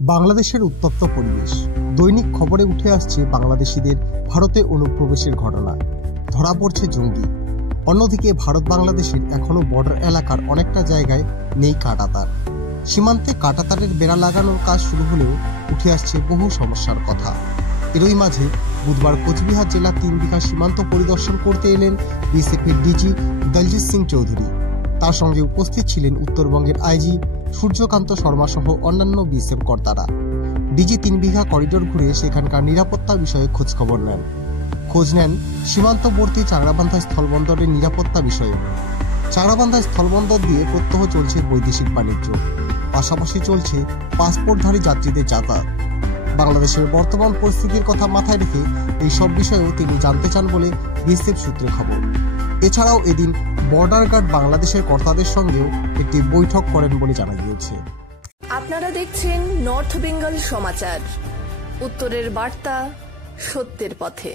বাংলাদেশের উত্তপ্ত পরিবেশ। দৈনিক খবরে উঠে আসছে বাংলাদেশিদের ভারতে অনুপ্রবেশের ঘটনা। ধরা পড়ছে জঙ্গি। অন্যদিকে ভারত বাংলাদেশের এখনো বর্ডার এলাকার অনেকটা জায়গায় নেই কাঁটাতার। সীমান্তে কাঁটাতারের বেড়া লাগানোর কাজ শুরু হলেও উঠে আসছে বহু সমস্যার কথা। এরই মাঝে বুধবার কোচবিহার জেলার 3 বিঘা সীমান্ত পরিদর্শন করতে এলেন বিএসএফের ডিজি দলজিৎ সিং চৌধুরী। তার সঙ্গে উপস্থিত ছিলেন উত্তরবঙ্গের আইজি সূর্যকান্ত শর্মা সহ অন্যান্য বিএসএফ কর্তারা। ডিজি 3 বিঘা করিডোর ঘুরে সেখানকার নিরাপত্তা বিষয়ে খোঁজ নেন সীমান্তবর্তী চাংড়াবান্ধা স্থলবন্দরের নিরাপত্তা বিষয়ে। চাংড়াবান্ধা স্থলবন্দর দিয়ে প্রত্যহ চলছে বৈদেশিক বাণিজ্য, পাশাপাশি চলছে পাসপোর্টধারী যাত্রীদের যাতায়াত। বাংলাদেশের বর্তমান পরিস্থিতির কথা মাথায় রেখে এই সব বিষয়েও তিনি জানতে চান বলে বিএসএফ সূত্রে খবর। এছাড়াও এদিন বর্ডার গার্ড বাংলাদেশের কর্তাদের সঙ্গেও একটি বৈঠক করেন বলে জানা গিয়েছে। আপনারা দেখছেন নর্থ বেঙ্গল সমাচার, উত্তরের বার্তা, সত্যের পথে।